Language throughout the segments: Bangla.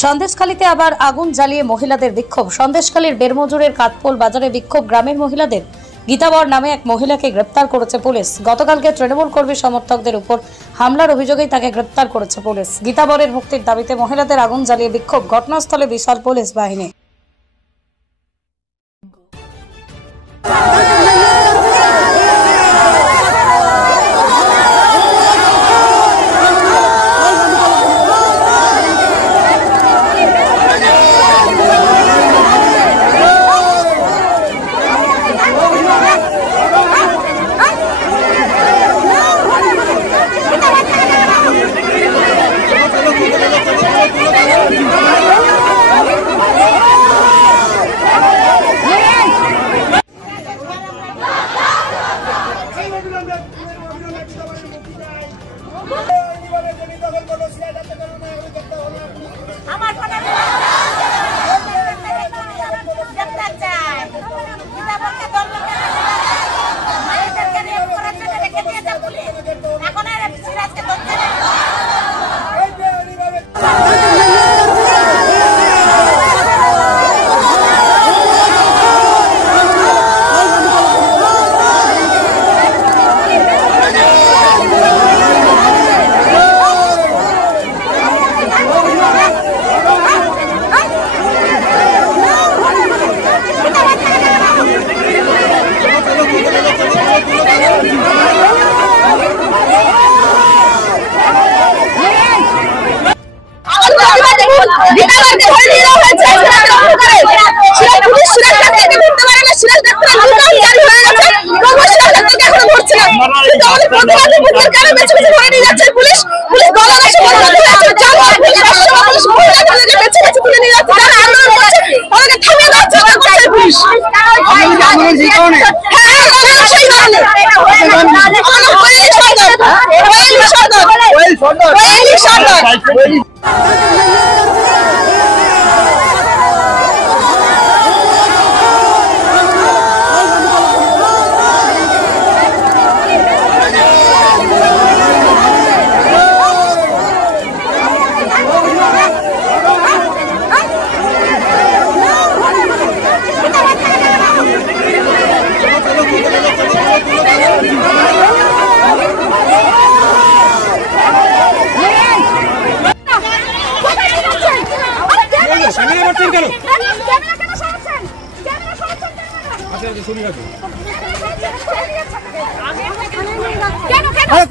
সন্দেশখালীতে আবার আগুন জ্বালিয়ে মহিলাদের বিক্ষোভ। সন্দেশখালীর বেরমজুরের কাতপোল বাজারে বিক্ষোভ গ্রামের মহিলাদের। গীতাবর নামে এক মহিলাকে গ্রেপ্তার করেছে পুলিশ। গতকালকে তৃণমূল কর্মী সমর্থকদের উপর হামলার অভিযোগেই তাকে গ্রেপ্তার করেছে পুলিশ। গীতাবরের মুক্তির দাবিতে মহিলাদের আগুন জ্বালিয়ে বিক্ষোভ। ঘটনাস্থলে বিশাল পুলিশ বাহিনী।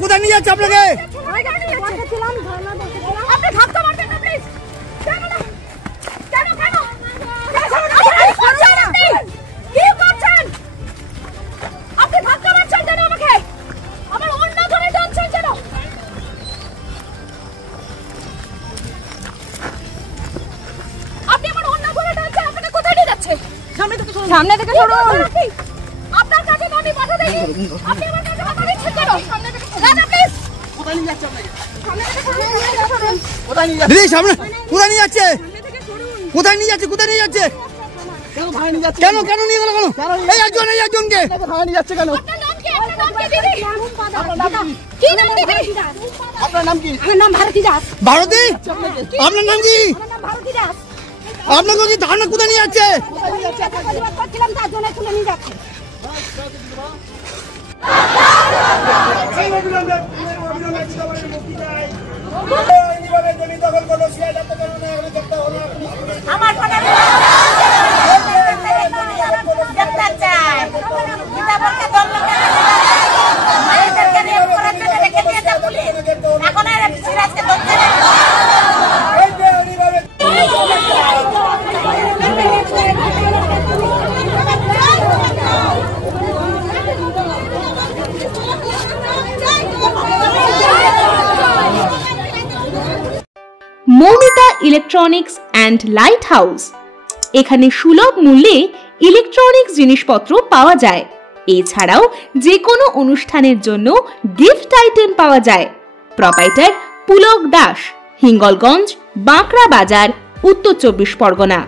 কোথায় নিয়ে যাচ্ছে আপনাকে? সামনে থেকে সরুন। আপনার কাছে তো আমি কথা দেই। আপনি আমার কাছে কথা দিচ্ছেন কেন? সামনে থেকে না না প্লিজ। কোথায় নিয়ে যাচ্ছে আপনাকে? সামনে থেকে সরুন। কোথায় নিয়ে যাচ্ছে? দিদি সামনে কোথায় নিয়ে যাচ্ছে? সামনে থেকে সরুন। কোথায় নিয়ে যাচ্ছে? কোথায় নিয়ে যাচ্ছে? কেন ভাড়া নিয়ে যাচ্ছে? কেন কেন নিয়ে গেল কেন? এই একজনকে ভাড়া নিয়ে যাচ্ছে কেন? আপনার নাম কি? আপনার নাম কি দিদি? কি নাম দিদি? আপনার নাম কি? আমার নাম ভারতী দাস। ভারতী? আপনার নাম কি? আমার নাম ভারতী দাস। আপনাকে কি ধারণা কোথায় নিয়ে যাচ্ছে? প্রতিবাদ করছিলাম তার জন্য তুলে নিয়ে যাচ্ছে। আমার গ্রেপ্তার চাই। গীতাবরকে মায়েদেরকে নিয়ে করার জন্য রেখে দিয়েছে পুলিশ। এখন আর সিরাজকে ধরছে না। Moumita electronics and light house. এখানে সুলভ মূল্যে ইলেকট্রনিক্স জিনিসপত্র পাওয়া যায়। এছাড়াও যে কোনো অনুষ্ঠানের জন্য গিফট আইটেম পাওয়া যায়। প্রোপাইটার পুলক দাস, হিঙ্গলগঞ্জ, বাঁকড়া বাজার, উত্তর 24 পরগনা।